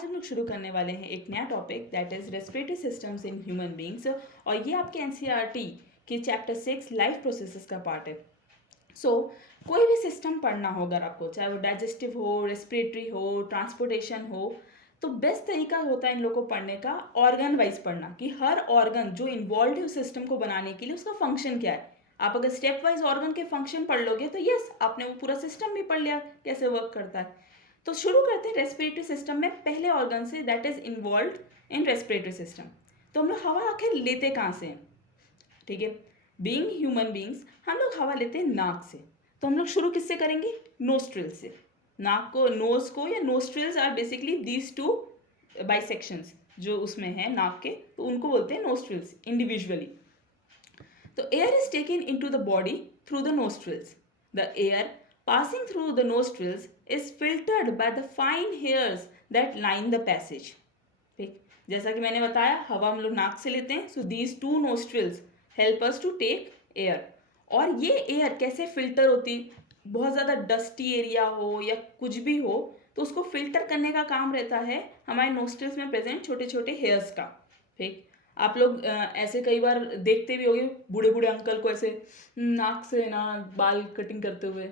आज हम लोग शुरू करने वाले हैं एक नया topic that is respiratory systems in human beings और ये आपके एनसीईआरटी के चैप्टर 6 लाइफ प्रोसेसेस का पार्ट है। कोई भी सिस्टम पढ़ना हो अगर आपको, चाहे वो डाइजेस्टिव हो, रेस्पिरेटरी हो, ट्रांसपोर्टेशन हो, तो बेस्ट तरीका होता है इन लोगों को पढ़ने का ऑर्गन वाइज पढ़ना कि हर ऑर्गन जो इन्वॉल्व है उस सिस्टम को बनाने के लिए उसका फंक्शन क्या है। आप अगर स्टेप वाइज ऑर्गन के फंक्शन पढ़ लोगे तो यस, आपने वो पूरा सिस्टम भी पढ़ लिया कैसे वर्क करता है। तो शुरू करते हैं रेस्पिरेटरी सिस्टम में पहले organ say that is involve in respiratory system. तो हम लोग हवा आखिर लेते कहाँ से हैं? ठीक है, बीइंग ह्यूमन बींग्स हम लोग हवा लेते हैं नाक से। तो हम लोग शुरू किससे करेंगे? नोस्ट्रिल से। नाक को, नोज को, या nostrils are basically these two bisections जो उसमें है नाक के, तो उनको बोलते हैं नोस्ट्रिल्स इंडिविजुअली। तो air is taken into the body through the nostrils. The air passing through the nostrils is filtered by the fine hairs that line the passage. ठीक, जैसा कि मैंने बताया हवा हम लोग नाक से लेते हैं, so these two nostrils help us to take air. और ये एयर कैसे फिल्टर होती, बहुत ज़्यादा डस्टी एरिया हो या कुछ भी हो तो उसको फिल्टर करने का काम रहता है हमारे नोस्ट्रिल्स में प्रेजेंट छोटे छोटे हेयर्स का। ठीक, आप लोग ऐसे कई बार देखते भी होंगे बूढ़े बूढ़े अंकल को ऐसे नाक से ना बाल कटिंग करते हुए,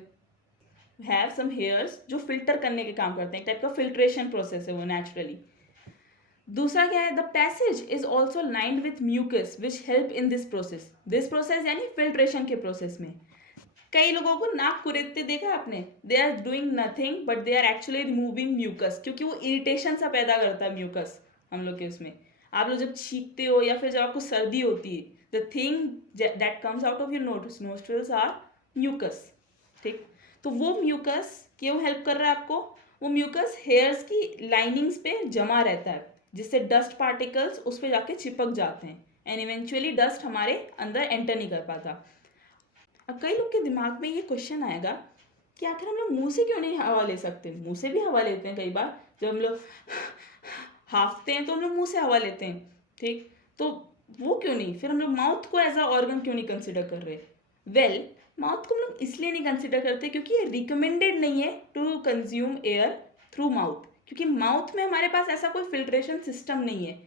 हैव सम हेयर्स जो फिल्टर करने के काम करते हैं, एक टाइप का फिल्ट्रेशन प्रोसेस है वो नेचुरली। दूसरा क्या है? The passage is also lined with mucus which help in this process यानी फिल्ट्रेशन के प्रोसेस में। कई लोगों को नाक कुरेदते देखा आपने, they are doing nothing but they are actually removing mucus, क्योंकि वो इरिटेशन सा पैदा करता है म्यूकस हम लोग के उसमें। आप लोग जब छींकते हो या फिर जब आपको सर्दी होती है, the thing that comes out of your nostrils are mucus. ठीक, तो वो म्यूकस क्यों हेल्प कर रहा है आपको? वो म्यूकस हेयर्स की लाइनिंग्स पे जमा रहता है जिससे डस्ट पार्टिकल्स उस पर जाके चिपक जाते हैं एंड इवेंचुअली डस्ट हमारे अंदर एंटर नहीं कर पाता। अब कई लोग के दिमाग में ये क्वेश्चन आएगा कि आखिर हम लोग मुंह से क्यों नहीं हवा ले सकते? मुंह से भी हवा लेते हैं कई बार, जब हम लोग हाफते हैं तो हम लोग मुंह से हवा लेते हैं। ठीक, तो वो क्यों नहीं? फिर हम लोग माउथ को एज अ ऑर्गन क्यों नहीं कंसिडर कर रहे? वेल, माउथ को हम लोग इसलिए नहीं कंसिडर करते क्योंकि ये रिकमेंडेड नहीं है to consume air through mouth, क्योंकि माउथ में हमारे पास ऐसा कोई फिल्ट्रेशन सिस्टम नहीं है।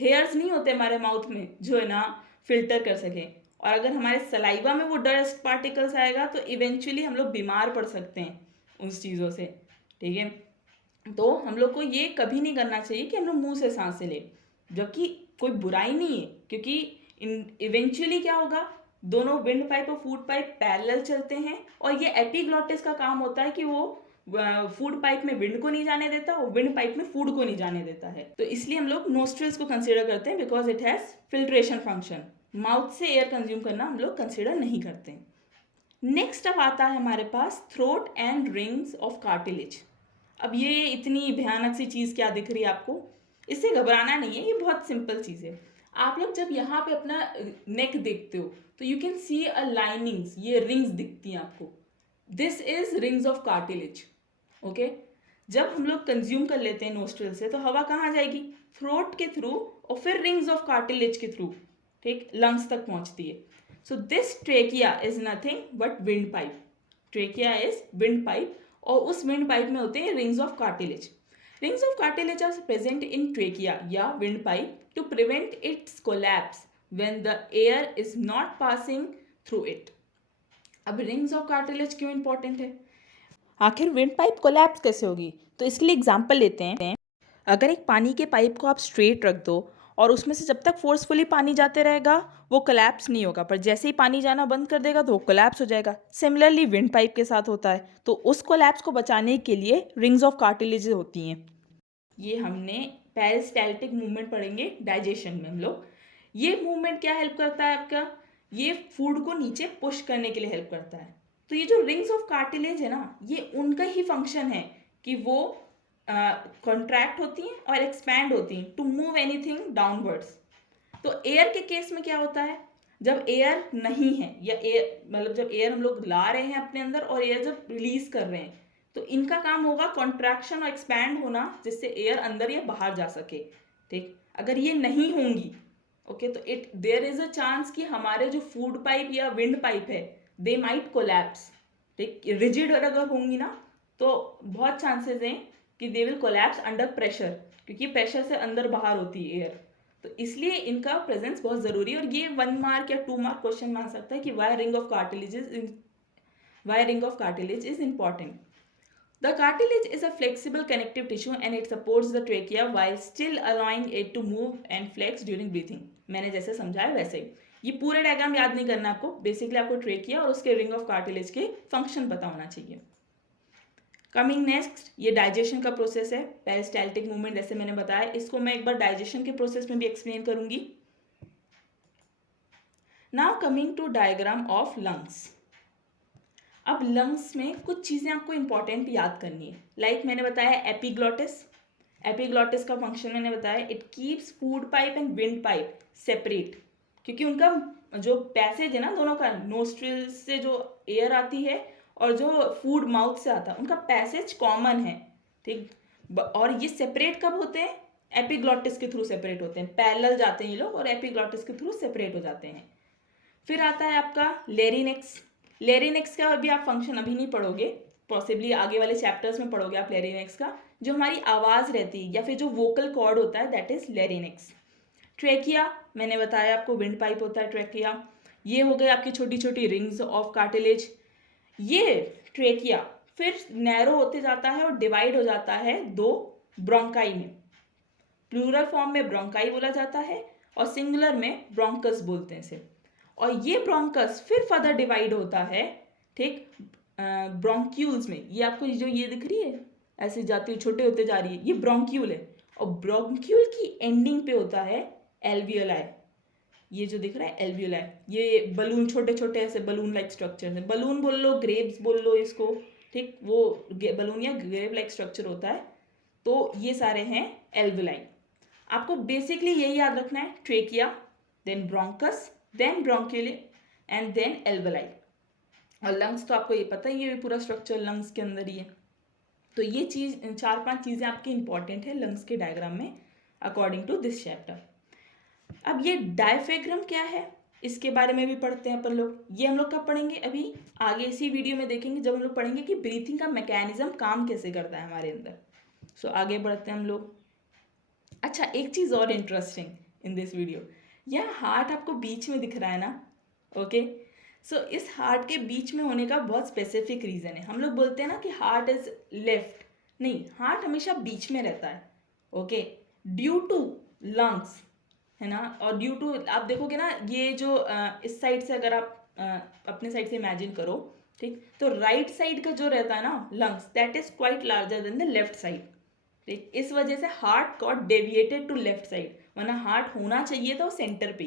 हेयर्स नहीं होते हमारे माउथ में जो है ना फिल्टर कर सके, और अगर हमारे सलाइवा में वो डस्ट पार्टिकल्स आएगा तो इवेंचुअली हम लोग बीमार पड़ सकते हैं उस चीज़ों से। ठीक है, तो हम लोग को ये कभी नहीं करना चाहिए कि हम लोग मुंह से सांसें लें, जबकि कोई बुराई नहीं है, क्योंकि इवेंचुअली क्या होगा, दोनों विंड पाइप और फूड पाइप पैरेलल चलते हैं और ये एपिग्लॉटिस का काम होता है कि वो फूड पाइप में विंड को नहीं जाने देता और विंड पाइप में फूड को नहीं जाने देता है। तो इसलिए हम लोग नोस्ट्रिल्स को कंसीडर करते हैं because it has filtration function. Mouth से एयर कंज्यूम करना हम लोग कंसीडर नहीं करते हैं। नेक्स्ट अब आता है हमारे पास throat and rings of cartilage. अब ये इतनी भयानक सी चीज़ क्या दिख रही है आपको? इससे घबराना नहीं है, ये बहुत सिंपल चीज़ है। आप लोग जब यहाँ पे अपना नेक देखते हो तो you can see a linings, ये रिंग्स दिखती हैं आपको। This is rings of cartilage. Okay, जब हम लोग कंज्यूम कर लेते हैं नोस्ट्रिल से तो हवा कहाँ जाएगी? थ्रोट के थ्रू और फिर रिंग्स ऑफ कार्टिलेज के थ्रू, ठीक, लंग्स तक पहुँचती है। So this trachea is nothing but wind pipe. Trachea is wind pipe और उस विंड पाइप में होते हैं rings of cartilage. Rings of cartilage are present in trachea या windpipe to prevent its collapse when the air is not passing through it. अब rings of cartilage क्यों important है? आखिर विंड पाइप कोलैप्स कैसे होगी? तो इसके लिए एग्जांपल लेते हैं। अगर एक पानी के पाइप को आप स्ट्रेट रख दो और उसमें से जब तक फोर्सफुली पानी जाते रहेगा वो कोलैप्स नहीं होगा, पर जैसे ही पानी जाना बंद कर देगा तो वो कोलैप्स हो जाएगा। सिमिलरली विंड पाइप के साथ होता है। तो उस कोलैप्स को बचाने के लिए रिंग्स ऑफ कार्टिलेज होती हैं। ये हमने पेरिस्टाल्टिक मूवमेंट पढ़ेंगे डाइजेशन में हम लोग। ये मूवमेंट क्या हेल्प करता है आपका? ये फूड को नीचे पुश करने के लिए हेल्प करता है। तो ये जो रिंग्स ऑफ कार्टिलेज है ना, ये उनका ही फंक्शन है कि वो कॉन्ट्रैक्ट होती हैं और एक्सपैंड होती हैं टू मूव एनीथिंग डाउनवर्ड्स। तो एयर के केस में क्या होता है? जब एयर नहीं है या एयर मतलब जब एयर हम लोग ला रहे हैं अपने अंदर और एयर जब रिलीज कर रहे हैं तो इनका काम होगा कॉन्ट्रैक्शन और एक्सपैंड होना जिससे एयर अंदर या बाहर जा सके। ठीक, अगर ये नहीं होंगी ओके तो it there is a chance कि हमारे जो फूड पाइप या विंड पाइप है दे माइट कोलैप्स। ठीक, रिजिड अगर होंगी ना तो बहुत चांसेस हैं कि they will collapse under pressure, क्योंकि प्रेशर से अंदर बाहर होती है एयर, तो इसलिए इनका प्रेजेंस बहुत ज़रूरी है। और ये 1 मार्क या 2 मार्क क्वेश्चन में आ सकता है कि why ring of cartilage is important. The cartilage is a flexible connective tissue and it supports the trachea while still allowing it to move and flex during breathing. मैंने जैसे समझाया वैसे ही। ये पूरे डायग्राम याद नहीं करना आपको, बेसिकली आपको ट्रेकिया और उसके रिंग ऑफ कार्टिलेज के फंक्शन पता होना चाहिए। कमिंग नेक्स्ट, ये डाइजेशन का प्रोसेस है, पेरिस्टाल्टिक मूवमेंट जैसे मैंने बताया, इसको मैं एक बार डाइजेशन के प्रोसेस में भी एक्सप्लेन करूंगी। Now coming to diagram of lungs. अब लंग्स में कुछ चीज़ें आपको इंपॉर्टेंट याद करनी है। लाइक मैंने बताया एपिग्लॉटिस का फंक्शन मैंने बताया, it keeps food pipe and wind pipe separate, क्योंकि उनका जो पैसेज है ना दोनों का, नोस्ट्रिल से जो एयर आती है और जो फूड माउथ से आता है, उनका पैसेज कॉमन है, ठीक। और ये सेपरेट कब होते हैं? एपिग्लॉटिस के थ्रू सेपरेट होते हैं, पैरेलल जाते हैं ये लोग और एपिग्लॉटिस के थ्रू सेपरेट हो जाते हैं। फिर आता है आपका लेरिनेक्स का भी आप फंक्शन अभी नहीं पढ़ोगे, पॉसिबली आगे वाले चैप्टर्स में पढ़ोगे आप लेरिनेक्स का। जो हमारी आवाज़ रहती है या फिर जो वोकल कॉर्ड होता है, दैट इज लेरिनेक्स। ट्रेकिया मैंने बताया आपको, विंड पाइप होता है ट्रेकिया। ये हो गए आपकी छोटी छोटी रिंग्स ऑफ कार्टिलेज। ये ट्रेकिया फिर नैरो होते जाता है और डिवाइड हो जाता है 2 ब्रोंकाई में। प्लूरल फॉर्म में ब्रोंकाई बोला जाता है और सिंगुलर में ब्रोंकस बोलते हैं इसे। और ये ब्रोंकस फिर फर्दर डिवाइड होता है, ठीक, ब्रोंक्यूल्स में। ये आपको जो ये दिख रही है ऐसे जाती है, छोटे होते जा रही है, ये ब्रोंक्यूल है। और ब्रोंक्यूल की एंडिंग पे होता है एल्वियोलाई। ये जो दिख रहा है एल्वियोलाई, ये बलून, छोटे छोटे ऐसे बलून लाइक स्ट्रक्चर है, बलून बोल लो, ग्रेप्स बोल लो इसको, ठीक, वो बलून या ग्रेप लाइक स्ट्रक्चर होता है। तो ये सारे हैं एल्वियोलाई। आपको बेसिकली यही याद रखना है, trachea, then bronchus, then bronchioli and then alveoli. और लंग्स तो आपको ये पता ही है, ये पूरा स्ट्रक्चर लंग्स के अंदर ही है। तो ये चीज़ 4-5 चीज़ें आपकी इंपॉर्टेंट है लंग्स के डायग्राम में अकॉर्डिंग टू दिस चैप्टर। अब ये डायफ्रेग्राम क्या है, इसके बारे में भी पढ़ते हैं अपन लोग। ये हम लोग कब पढ़ेंगे? अभी आगे इसी वीडियो में देखेंगे, जब हम लोग पढ़ेंगे कि ब्रीथिंग का मैकेनिज्म काम कैसे करता है हमारे अंदर। सो आगे बढ़ते हैं हम लोग। अच्छा, एक चीज़ और इंटरेस्टिंग इन दिस वीडियो, यह हार्ट आपको बीच में दिख रहा है ना, ओके। सो इस हार्ट के बीच में होने का बहुत स्पेसिफिक रीज़न है। हम लोग बोलते हैं ना कि हार्ट इज लेफ्ट, नहीं, हार्ट हमेशा बीच में रहता है, ओके, ड्यू टू लंग्स, है ना। और ड्यू टू, आप देखोगे ना, ये जो इस साइड से अगर आप अपने साइड से इमेजिन करो, ठीक, तो राइट साइड का जो रहता है ना lungs, that is quite larger than the left side, ठीक। इस वजह से heart got deviated to left side, वरना हार्ट होना चाहिए था सेंटर पे।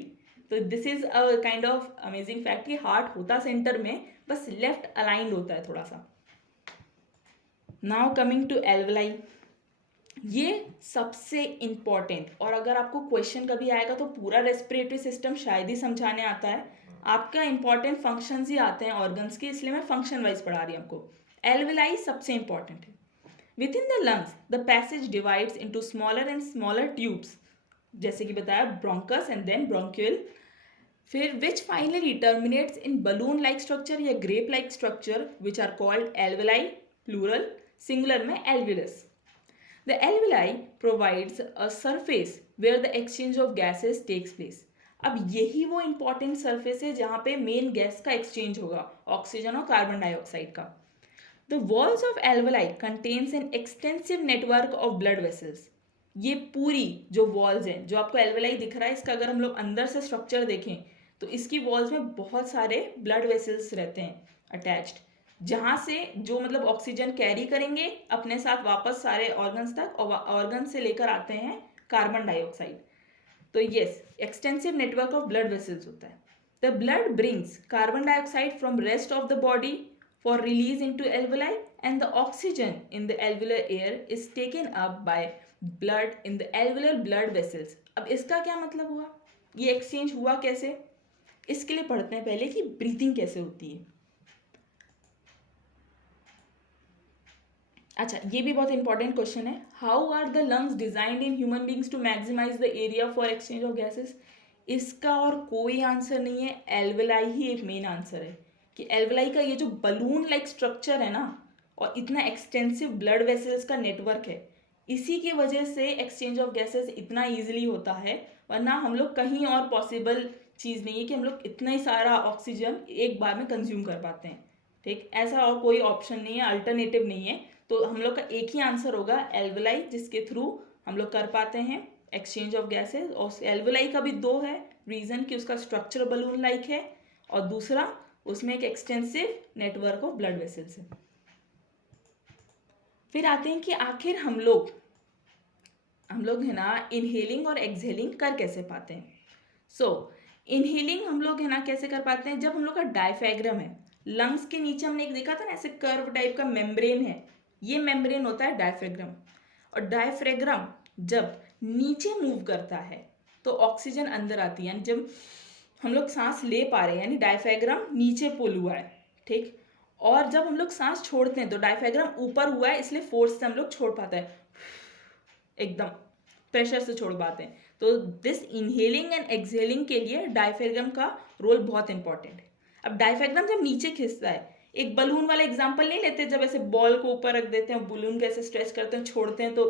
तो this is a kind of amazing fact कि हार्ट होता सेंटर में, बस लेफ्ट अलाइंड होता है थोड़ा सा। नाउ कमिंग टू एल्वियोलाई, ये सबसे इंपॉर्टेंट, और अगर आपको क्वेश्चन कभी आएगा तो पूरा रेस्पिरेटरी सिस्टम शायद ही समझाने आता है, आपका इंपॉर्टेंट फंक्शंस ही आते हैं ऑर्गन्स के, इसलिए मैं फंक्शन वाइज पढ़ा रही हूँ आपको। एल्वियोलाई सबसे इंपॉर्टेंट है। Within the lungs the passage divides into smaller and smaller tubes, जैसे कि बताया, ब्रोंकस एंड देन ब्रोंक्यूल, फिर which finally terminates in balloon like structure या grape like structure which are called alveoli, plural, singular में alveolus. The alveoli provides a surface where the exchange of gases takes place. अब यही वो important surface है जहाँ पे main gas का exchange होगा, ऑक्सीजन और कार्बन डाइऑक्साइड का। The walls of alveoli contains an extensive network of blood vessels. ये पूरी जो वॉल्स हैं, जो आपको एल्वेलाई दिख रहा है, इसका अगर हम लोग अंदर से स्ट्रक्चर देखें तो इसकी वॉल्स में बहुत सारे ब्लड वेसल्स रहते हैं अटैच्ड, जहाँ से जो मतलब ऑक्सीजन कैरी करेंगे अपने साथ वापस सारे ऑर्गन्स तक, और ऑर्गन से लेकर आते हैं कार्बन डाइऑक्साइड। तो yes, extensive network of blood vessels होता है। The blood brings carbon dioxide from rest of the body for release into alveoli and the oxygen in the alveolar air is taken up by blood in the alveolar blood vessels. अब इसका क्या मतलब हुआ, ये exchange हुआ कैसे, इसके लिए पढ़ते हैं पहले कि ब्रीथिंग कैसे होती है। अच्छा, ये भी बहुत इंपॉर्टेंट क्वेश्चन है, how are the lungs designed in human beings to maximise the area for exchange of gases. इसका और कोई आंसर नहीं है, एल्वेलाई ही एक मेन आंसर है। कि एल्वेलाई का ये जो बलून लाइक स्ट्रक्चर है ना, और इतना एक्सटेंसिव ब्लड वेसल्स का नेटवर्क है, इसी की वजह से एक्सचेंज ऑफ गैसेस इतना ईजिली होता है, वरना हम लोग कहीं और पॉसिबल चीज़ नहीं है कि हम लोग इतना ही सारा ऑक्सीजन एक बार में कंज्यूम कर पाते हैं। ठीक, ऐसा और कोई ऑप्शन नहीं है, अल्टरनेटिव नहीं है। तो हम लोग का एक ही आंसर होगा एल्वेलाई, जिसके थ्रू हम लोग कर पाते हैं एक्सचेंज ऑफ गैसेस। और एल्वेलाई का भी दो है रीज़न, कि उसका स्ट्रक्चर बलून लाइक है और दूसरा उसमें एक extensive network of blood vessels है। फिर आते हैं कि आखिर हम लोग है ना इनहेलिंग और एक्सहेलिंग कर कैसे पाते हैं। इनहेलिंग हम लोग है ना कैसे कर पाते हैं, जब हम लोग का डायफ्राम है, लंग्स के नीचे हमने एक देखा था ना ऐसे कर्व टाइप का मेम्ब्रेन है, ये मेम्ब्रेन होता है डायफ्राम। और डायफ्राम जब नीचे मूव करता है तो ऑक्सीजन अंदर आती है, यानी जब हम लोग सांस ले पा रहे हैं यानी डायफ्राम नीचे पुल हुआ है। ठीक, और जब हम लोग सांस छोड़ते हैं तो डायफ्राम ऊपर हुआ है, इसलिए फोर्स से हम लोग छोड़ पाते हैं, एकदम प्रेशर से छोड़ पाते हैं। तो दिस इनहेलिंग एंड एक्सहेलिंग के लिए डायफ्राम का रोल बहुत इंपॉर्टेंट है। अब डायफ्राम जब नीचे खिंचता है, एक बलून वाला एग्जांपल नहीं लेते, जब ऐसे बॉल को ऊपर रख देते हैं, बलून को ऐसे स्ट्रेच करते हैं, छोड़ते हैं तो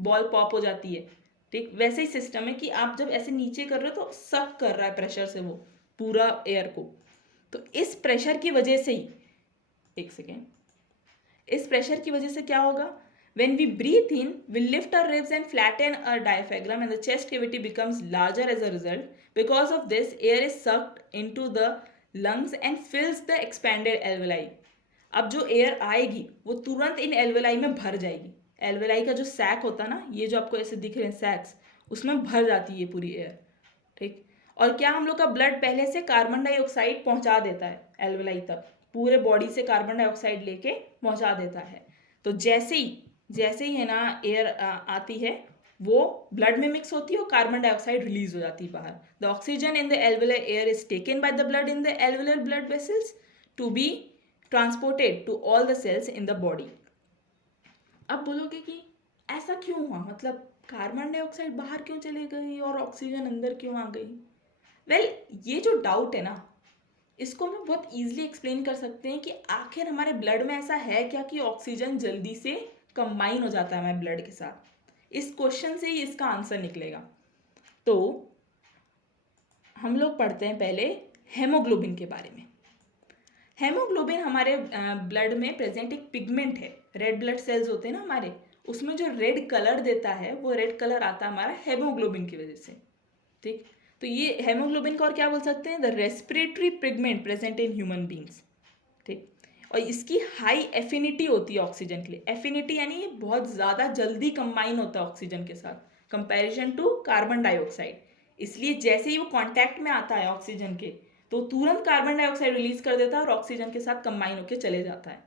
बॉल पॉप हो जाती है। ठीक, वैसे ही सिस्टम है कि आप जब ऐसे नीचे कर रहे हो तो सक कर रहा है प्रेशर से वो पूरा एयर को। तो इस प्रेशर की वजह से ही, एक सेकेंड, इस प्रेशर की वजह से क्या होगा, when we breathe in, we lift our ribs and flatten our diaphragm and the chest cavity becomes larger as a result. Because of this, air is sucked into the lungs and fills the expanded alveoli. अब जो air आएगी वो तुरंत इन alveoli में भर जाएगी। Alveoli का जो सैक होता है ना, ये जो आपको ऐसे दिख रहे हैं सैक्स, उसमें भर जाती है पूरी एयर। ठीक, और क्या हम लोग का ब्लड पहले से कार्बन डाइऑक्साइड पहुंचा देता है एल्वेलाई तक, पूरे बॉडी से कार्बन डाइऑक्साइड लेके पहुंचा देता है। तो जैसे ही है ना एयर आती है, वो ब्लड में मिक्स होती है और कार्बन डाइऑक्साइड रिलीज हो जाती है बाहर। The oxygen in the alveolar air is taken by the blood in the alveolar blood vessels to be transported to all the cells in the body. अब बोलोगे कि ऐसा क्यों हुआ, मतलब कार्बन डाइऑक्साइड बाहर क्यों चली गई और ऑक्सीजन अंदर क्यों आ गई। वेल, ये जो डाउट है ना, इसको हम बहुत ईजिली एक्सप्लेन कर सकते हैं कि आखिर हमारे ब्लड में ऐसा है क्या कि ऑक्सीजन जल्दी से कंबाइन हो जाता है हमारे ब्लड के साथ। इस क्वेश्चन से ही इसका आंसर निकलेगा। तो हम लोग पढ़ते हैं पहले हेमोग्लोबिन के बारे में। हेमोग्लोबिन हमारे ब्लड में प्रेजेंट एक पिगमेंट है। रेड ब्लड सेल्स होते हैं ना हमारे, उसमें जो रेड कलर देता है वो रेड कलर आता है हमारा हेमोग्लोबिन की वजह से। ठीक, तो ये हेमोग्लोबिन को और क्या बोल सकते हैं, the respiratory pigment present in human beings. ठीक, और इसकी हाई एफिनिटी होती है ऑक्सीजन के लिए। एफिनिटी यानी ये बहुत ज़्यादा जल्दी कंबाइन होता है ऑक्सीजन के साथ कंपैरिजन टू कार्बन डाइऑक्साइड। इसलिए जैसे ही वो कांटेक्ट में आता है ऑक्सीजन के, तो तुरंत कार्बन डाइऑक्साइड रिलीज कर देता है और ऑक्सीजन के साथ कंबाइन होकर चले जाता है।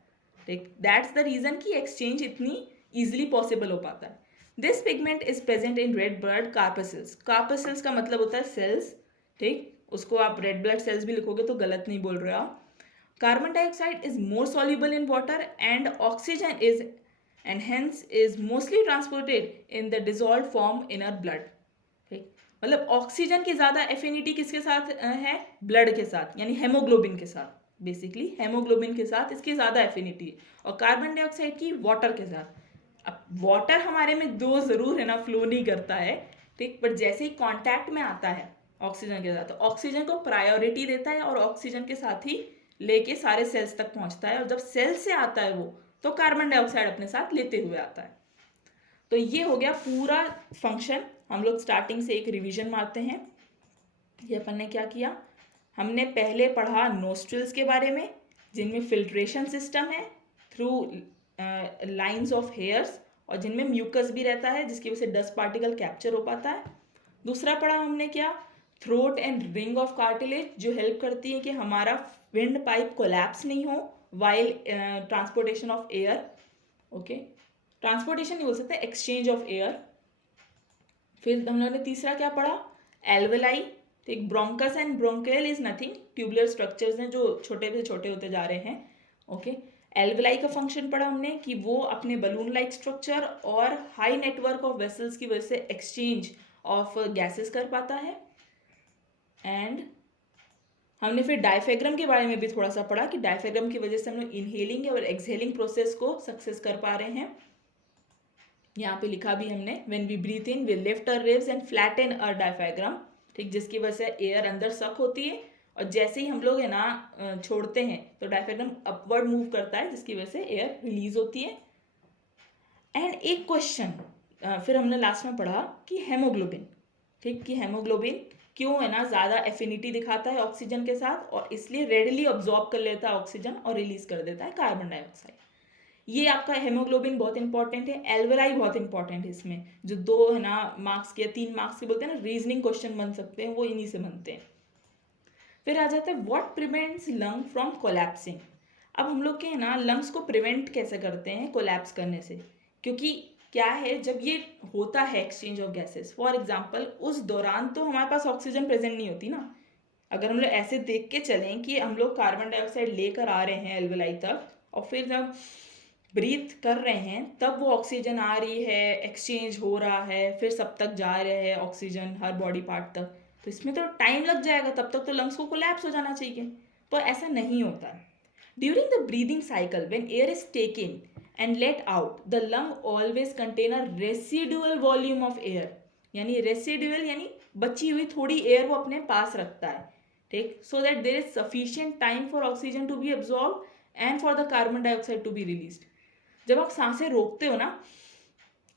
ठीक, दैट्स द रीज़न कि एक्सचेंज इतनी ईजिली पॉसिबल हो पाता है। This pigment is present in red blood corpuscles. Corpuscles का मतलब होता है सेल्स। ठीक, उसको आप रेड ब्लड सेल्स भी लिखोगे तो गलत नहीं बोल रहे हो आप। Carbon dioxide is more soluble in water and oxygen is and hence is mostly transported in the dissolved form in our blood. ठीक, मतलब ऑक्सीजन की ज़्यादा एफिनिटी किसके साथ है, ब्लड के साथ, यानी हेमोग्लोबिन के साथ। बेसिकली हेमोग्लोबिन के साथ इसकी ज़्यादा एफिनिटी है, और कार्बन डाइऑक्साइड की वाटर के साथ। अब वाटर हमारे में दो ज़रूर है ना, फ्लो नहीं करता है। ठीक, बट जैसे ही कॉन्टैक्ट में आता है ऑक्सीजन के साथ, तो ऑक्सीजन को प्रायोरिटी देता है और ऑक्सीजन के साथ ही लेके सारे सेल्स तक पहुंचता है। और जब सेल से आता है वो, तो कार्बन डाइऑक्साइड अपने साथ लेते हुए आता है। तो ये हो गया पूरा फंक्शन। हम लोग स्टार्टिंग से एक रिवीजन मारते हैं। ये अपन ने क्या किया, हमने पहले पढ़ा नोस्ट्रिल्स के बारे में, जिनमें फिल्ट्रेशन सिस्टम है थ्रू लाइंस ऑफ हेयर्स, और जिनमें म्यूकस भी रहता है जिसकी वजह से डस्ट पार्टिकल कैप्चर हो पाता है। दूसरा पढ़ा हमने क्या, throat and ring of cartilage, जो हेल्प करती है कि हमारा विंड पाइप कोलैप्स नहीं हो while transportation of air. Okay, transportation नहीं बोल सकते, एक्सचेंज ऑफ एयर। फिर हम लोगों ने तीसरा क्या पढ़ा, एल्वेलाई। ठीक, bronchus and bronchiole is nothing, tubular structures हैं जो छोटे से छोटे होते जा रहे हैं। ओके, एल्वेलाई का फंक्शन पढ़ा हमने कि वो अपने बलून लाइक स्ट्रक्चर और हाई नेटवर्क ऑफ वेसल्स की वजह से एक्सचेंज ऑफ गैसेस कर पाता है। एंड हमने फिर डायफ्राम के बारे में भी थोड़ा सा पढ़ा कि डायफ्राम की वजह से हम लोग इनहेलिंग और एक्सहेलिंग प्रोसेस को सक्सेस कर पा रहे हैं। यहाँ पे लिखा भी हमने, when we breathe in we lift our ribs and flatten our diaphragm, ठीक, जिसकी वजह से एयर अंदर सक होती है और जैसे ही हम लोग है ना छोड़ते हैं तो डायफ्राम अपवर्ड मूव करता है जिसकी वजह से एयर रिलीज होती है। एंड एक क्वेश्चन फिर हमने लास्ट में पढ़ा कि हेमोग्लोबिन, ठीक, कि हेमोग्लोबिन क्यों है ना ज़्यादा एफिनिटी दिखाता है ऑक्सीजन के साथ और इसलिए रेडली ऑब्जॉर्ब कर लेता है ऑक्सीजन और रिलीज कर देता है कार्बन डाइऑक्साइड। ये आपका हेमोग्लोबिन बहुत इंपॉर्टेंट है। एल्वेलाई बहुत इंपॉर्टेंट है, इसमें जो 2 है ना मार्क्स के 3 मार्क्स के बोलते हैं ना रीजनिंग क्वेश्चन बन सकते हैं, वो इन्हीं से बनते हैं। फिर आ जाता है what prevents lung from collapsing. अब हम लोग के है ना लंग्स को प्रिवेंट कैसे करते हैं कोलैप्स करने से, क्योंकि क्या है जब ये होता है exchange of gases, for example उस दौरान तो हमारे पास ऑक्सीजन प्रेजेंट नहीं होती ना। अगर हम लोग ऐसे देख के चलें कि हम लोग कार्बन डाइऑक्साइड लेकर आ रहे हैं एल्वेलाई तक और फिर जब ब्रीथ कर रहे हैं तब वो ऑक्सीजन आ रही है, एक्सचेंज हो रहा है, फिर सब तक जा रहे हैं ऑक्सीजन हर बॉडी पार्ट तक, तो इसमें तो टाइम लग जाएगा, तब तक तो लंग्स को कोलैप्स हो जाना चाहिए। तो ऐसा नहीं होता है। During the breathing cycle when air is taken and let out the lung always contain a residual volume of air, यानी रेसिडुअल यानी बची हुई थोड़ी एयर वो अपने पास रखता है, ठीक, so that there is sufficient time for oxygen to be absorb and for the carbon dioxide to be released. जब आप सांसें रोकते हो ना,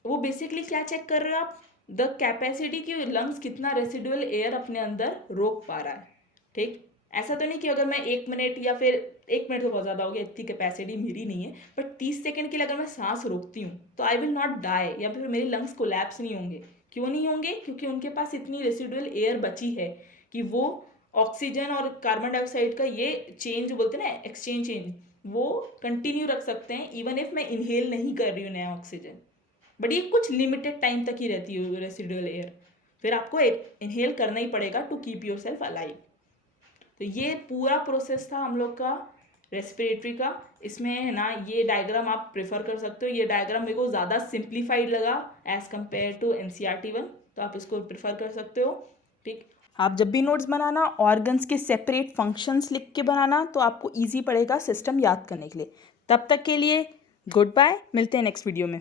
वो बेसिकली क्या चेक कर रहे हो आप, द कैपेसिटी की लंग्स कितना रेसिडुअल एयर अपने अंदर रोक पा रहा है, ठीक। ऐसा तो नहीं कि अगर मैं 1 मिनट या फिर 1 मिनट तो बहुत ज़्यादा हो गया, इतनी कैपेसिटी मेरी नहीं है, बट 30 सेकंड के लिए अगर मैं सांस रोकती हूँ तो आई विल नॉट डाई, या फिर मेरी लंग्स कोलैप्स नहीं होंगे। क्यों नहीं होंगे? क्योंकि उनके पास इतनी रेसिडुअल एयर बची है कि वो ऑक्सीजन और कार्बन डाइऑक्साइड का ये चेंज बोलते हैं ना, एक्सचेंज चेंज, वो कंटिन्यू रख सकते हैं इवन इफ मैं इनहेल नहीं कर रही हूँ नया ऑक्सीजन, बट ये कुछ लिमिटेड टाइम तक ही रहती है रेसिडुअल एयर, फिर आपको इनहेल करना ही पड़ेगा to keep yourself alive. तो ये पूरा प्रोसेस था हम लोग का रेस्पिरेटरी का। इसमें है ना ये डायग्राम आप प्रेफर कर सकते हो, ये डायग्राम मेरे को ज़्यादा सिंप्लीफाइड लगा एज कम्पेयर टू NCERT 1, तो आप इसको प्रेफर कर सकते हो, ठीक। आप जब भी नोट्स बनाना ऑर्गन्स के सेपरेट फंक्शंस लिख के बनाना तो आपको ईजी पड़ेगा सिस्टम याद करने के लिए। तब तक के लिए गुड बाय, मिलते हैं नेक्स्ट वीडियो में।